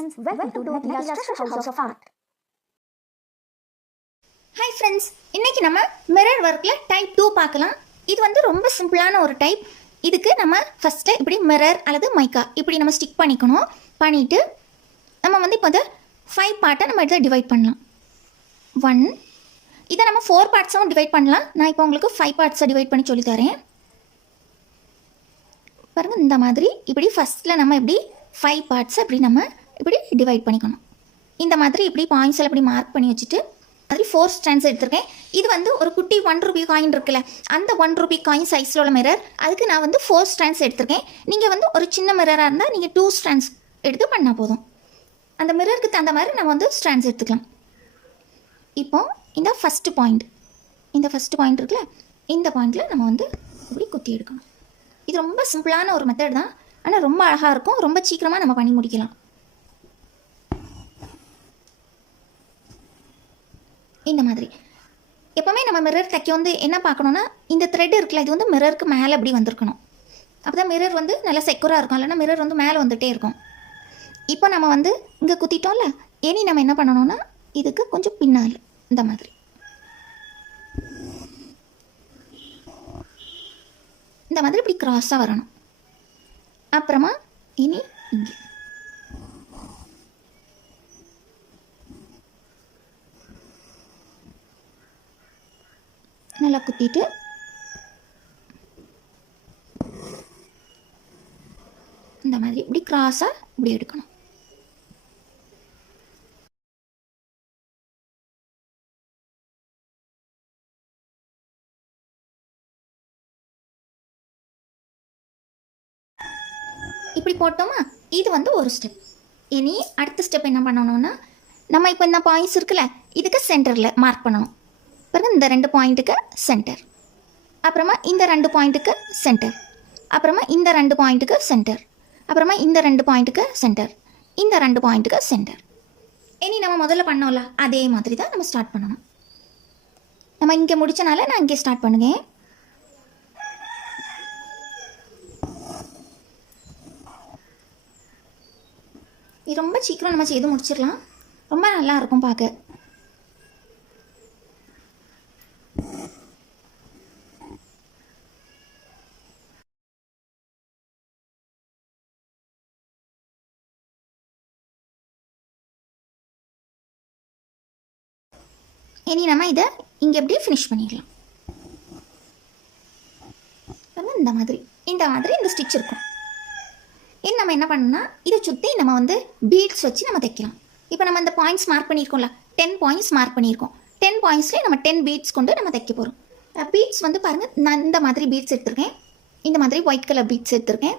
friends, welcome to Nathila's Treasure House of Art. Hi friends, இன்னைக்கு நம்ம mirror ஒர்க்ல type 2 பார்க்கலாம். இது வந்து ரொம்ப சிம்பிளான ஒரு டைப். இதுக்கு நம்ம ஃபர்ஸ்ட் இப்படி மிரர் அல்லது மைக்கா இப்படி நம்ம ஸ்டிக் பண்ணிக்கணும். பண்ணிட்டு நம்ம வந்து இப்போ 5 பார்ட்டை நம்ம இதை டிவைட் பண்ணலாம். 1 இதை நம்ம 4 பார்ட்ஸாகவும் டிவைட் பண்ணலாம். நான் இப்போ உங்களுக்கு 5 பார்ட்ஸை டிவைட் பண்ணி சொல்லி தரேன். பாருங்க, இந்த மாதிரி இப்படி ஃபர்ஸ்ட்டில் நம்ம இப்படி 5 பார்ட்ஸை இப்படி நம்ம இப்படி டிவைட் பண்ணிக்கணும். இந்த மாதிரி இப்படி பாயிண்ட்ஸில் இப்படி மார்க் பண்ணி வச்சுட்டு மாதிரி 4 ஸ்ட்ராண்ட்ஸ் எடுத்திருக்கேன். இது வந்து ஒரு குட்டி 1 ரூபி காயின் இருக்குல்ல, அந்த 1 ரூபி காயின் சைஸில் உள்ள மிரர், அதுக்கு நான் வந்து 4 ஸ்ட்ராண்ட்ஸ் எடுத்திருக்கேன். நீங்கள் வந்து ஒரு சின்ன மிரராக இருந்தால் நீங்கள் 2 ஸ்ட்ராண்ட்ஸ் எடுத்து பண்ணால் போதும். அந்த மிரருக்கு தகுந்த மாதிரி நம்ம வந்து ஸ்ட்ராண்ட்ஸ் எடுத்துக்கலாம். இப்போ இந்த ஃபஸ்ட்டு பாயிண்ட் இருக்குல்ல, இந்த பாயிண்டில் நம்ம வந்து இப்படி குத்தி எடுக்கணும். இது ரொம்ப சிம்பிளான ஒரு மெத்தட் தான், ஆனால் ரொம்ப அழகாக இருக்கும். ரொம்ப சீக்கிரமாக நம்ம பண்ணி முடிக்கலாம். இந்த மாதிரி எப்போவுமே நம்ம மிரர் தைக்க வந்து என்ன பார்க்கணுன்னா, இந்த த்ரெட் இருக்குல்ல, இது வந்து மிரருக்கு மேலே அப்படி வந்திருக்கணும். அப்போ தான் மிரர் வந்து நல்லா செக்யூராக இருக்கும். இல்லைன்னா மிரர் வந்து மேலே வந்துகிட்டே இருக்கும். இப்போ நம்ம வந்து இங்கே குத்திட்டோம்ல, இனி நம்ம என்ன பண்ணணும்னா இதுக்கு கொஞ்சம் பின்னால் இந்த மாதிரி இப்படி கிராஸாக வரணும். அப்புறமா இனி இங்கே நல்லா குத்திட்டு இந்த மாதிரி இப்படி கிராஸாக இப்படி எடுக்கணும். இப்படி போட்டோமா, இது வந்து ஒரு ஸ்டெப். இனி அடுத்த ஸ்டெப் என்ன பண்ணணும்னா, நம்ம இப்போ இந்த பாயிண்ட்ஸ் இருக்குல்ல, இதுக்கு சென்டரில் மார்க் பண்ணணும். பாருங்க, இந்த 2 பாயிண்ட்டுக்கு சென்டர், அப்புறமா இந்த 2 பாயிண்ட்டுக்கு சென்டர், அப்புறமா இந்த 2 பாயிண்ட்டுக்கு சென்டர், அப்புறமா இந்த 2 பாயிண்ட்டுக்கு சென்டர், இந்த 2 பாயிண்ட்டுக்கு சென்டர். இனி நம்ம முதல்ல பண்ணோம்ல, அதே மாதிரி தான் நம்ம ஸ்டார்ட் பண்ணணும். நம்ம இங்கே முடிச்சனால நான் இங்கே ஸ்டார்ட் பண்ணுவேன். இது ரொம்ப சீக்கிரம் நம்ம செய்து முடிச்சிடலாம். ரொம்ப நல்லா இருக்கும் பார்க்க. இனி நம்ம இதை இங்கே எப்படி ஃபினிஷ் பண்ணிடலாம். இந்த மாதிரி இந்த ஸ்டிச் இருக்கும். இனி நம்ம என்ன பண்ணணும்னா, இதை சுற்றி நம்ம வந்து பீட்ஸ் வச்சு நம்ம தைக்கலாம். இப்போ நம்ம இந்த பாயிண்ட்ஸ் மார்க் பண்ணியிருக்கோம்ல, 10 பாயிண்ட்ஸ் மார்க் பண்ணியிருக்கோம். 10 பாயிண்ட்ஸ்லேயே நம்ம 10 பீட்ஸ் கொண்டு நம்ம தைக்க போகிறோம். பீட்ஸ் வந்து பாருங்கள், நான் இந்த மாதிரி பீட்ஸ் எடுத்திருக்கேன். இந்த மாதிரி ஒயிட் கலர் பீட்ஸ் எடுத்திருக்கேன்.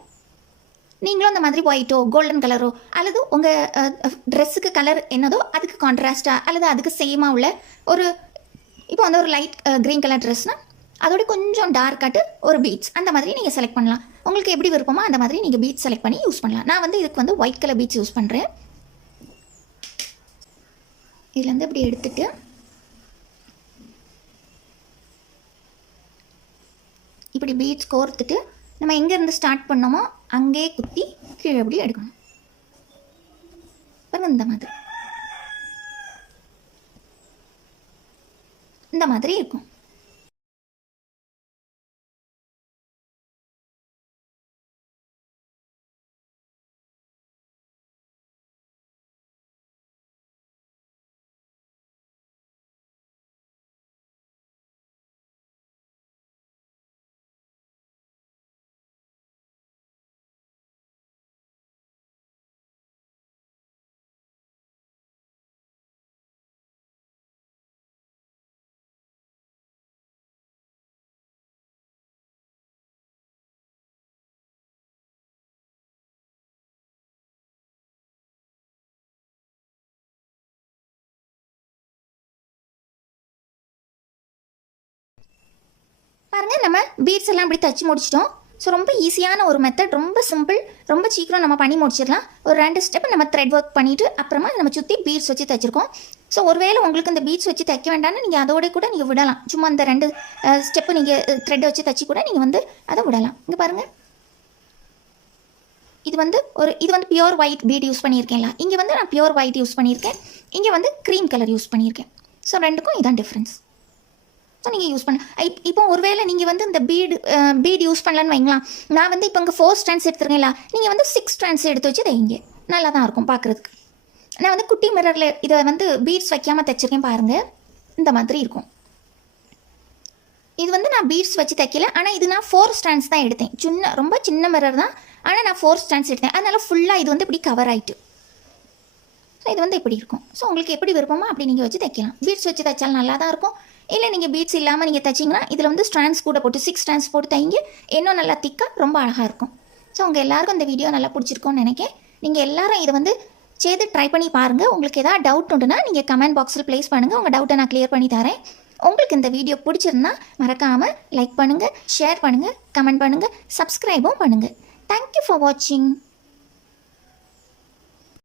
நீங்களும் அந்த மாதிரி ஒயிட்டோ கோல்டன் கலரோ அல்லது உங்கள் ட்ரெஸ்ஸுக்கு கலர் என்னதோ அதுக்கு கான்ட்ராஸ்டாக அல்லது அதுக்கு சேமாக உள்ள ஒரு, இப்போ வந்து ஒரு லைட் க்ரீன் கலர் ட்ரெஸ்னால் அதோட கொஞ்சம் டார்க்காட்டு ஒரு பீட்ஸ் அந்த மாதிரி நீங்கள் செலக்ட் பண்ணலாம். உங்களுக்கு எப்படி விருப்பமோ அந்த மாதிரி நீங்கள் பீட்ஸ் செலக்ட் பண்ணி யூஸ் பண்ணலாம். நான் வந்து இதுக்கு வந்து ஒயிட் கலர் பீட்ஸ் யூஸ் பண்ணுறேன். இதுலேருந்து இப்படி எடுத்துட்டு இப்படி பீட்ஸ் கோர்த்துட்டு நம்ம எங்கேருந்து ஸ்டார்ட் பண்ணோமோ அங்கே குத்தி கீழே எப்படி எடுக்கணும். பாருங்க, இந்த மாதிரி இருக்கும். பாருங்கள், நம்ம பீட்ஸ் எல்லாம் இப்படி தச்சு முடிச்சிட்டோம். ஸோ ரொம்ப ஈஸியான ஒரு மெத்தட், ரொம்ப சிம்பிள், ரொம்ப சீக்கிரம் நம்ம பண்ணி முடிச்சிடலாம். ஒரு 2 ஸ்டெப் நம்ம த்ரெட் ஒர்க் பண்ணிவிட்டு அப்புறமா நம்ம சுற்றி பீட்ஸ் வச்சு தைச்சிருக்கோம். ஸோ ஒருவேளை உங்களுக்கு இந்த பீட்ஸ் வச்சு தைக்க வேண்டாம்னு நீங்கள் அதோட கூட நீங்கள் விடலாம். சும்மா அந்த 2 ஸ்டெப்பு நீங்கள் த்ரெட் வச்சு தைச்சி கூட நீங்கள் வந்து அதை விடலாம். இங்கே பாருங்கள், இது வந்து பியூர் ஒயிட் பீட் யூஸ் பண்ணியிருக்கேன்ல, இங்கே வந்து நான் பியூர் ஒயிட் யூஸ் பண்ணியிருக்கேன், இங்கே வந்து க்ரீம் கலர் யூஸ் பண்ணியிருக்கேன். ஸோ ரெண்டுக்கும் இதான் டிஃப்ரென்ஸ். ஸோ நீங்கள் யூஸ் பண்ண இப்போ ஒருவேளை நீங்கள் வந்து இந்த பீட் யூஸ் பண்ணலன்னு வைங்களா, நான் வந்து இப்போ இங்கே 4 ஸ்ட்ராண்ட்ஸ் எடுத்துருக்கேங்களா, நீங்கள் வந்து 6 ஸ்ட்ராண்ட்ஸ் எடுத்து வச்சு தைங்க, நல்லா தான் இருக்கும் பார்க்குறதுக்கு. நான் வந்து குட்டி மிரரில் இதை வந்து பீட்ஸ் வைக்காமல் தைச்சிருக்கேன் பாருங்கள், இந்த மாதிரி இருக்கும். இது வந்து நான் பீட்ஸ் வச்சு தைக்கல, ஆனால் இது நான் 4 ஸ்ட்ராண்ட்ஸ் தான் எடுத்தேன், ரொம்ப சின்ன மிரர் தான், ஆனால் நான் 4 ஸ்ட்ராண்ட்ஸ் எடுத்தேன். அதனால் ஃபுல்லாக இது வந்து இப்படி கவர் ஆகிட்டு. ஸோ இது வந்து இப்படி இருக்கும். ஸோ உங்களுக்கு எப்படி விருப்பமோ அப்படி நீங்கள் வச்சு தைக்கலாம். பீட்ஸ் வச்சு தைச்சாலும் நல்லா தான் இருக்கும். இல்லை நீங்கள் பீட்ஸ் இல்லாமல் நீங்கள் தைச்சிங்கன்னா இதில் வந்து ஸ்ட்ராண்ட்ஸ் கூட போட்டு 6 ஸ்ட்ராண்ட்ஸ் போட்டு தைங்க, இன்னும் நல்லா திக்காக ரொம்ப அழகாக இருக்கும். ஸோ உங்கள் எல்லாருக்கும் இந்த வீடியோ நல்லா பிடிச்சிருக்கும்னு நினைக்கிறேன். நீங்கள் எல்லாரும் இதை வந்து செய்து ட்ரை பண்ணி பாருங்கள். உங்களுக்கு எதாவது டவுட் உண்டுன்னா நீங்கள் கமெண்ட் பாக்ஸில் ப்ளேஸ் பண்ணுங்கள், உங்கள் டவுட்டை நான் கிளியர் பண்ணி தரேன். உங்களுக்கு இந்த வீடியோ பிடிச்சிருந்தா மறக்காமல் லைக் பண்ணுங்கள், ஷேர் பண்ணுங்கள், கமெண்ட் பண்ணுங்கள், சப்ஸ்கிரைபும் பண்ணுங்கள். தேங்க்யூ ஃபார் வாட்சிங்.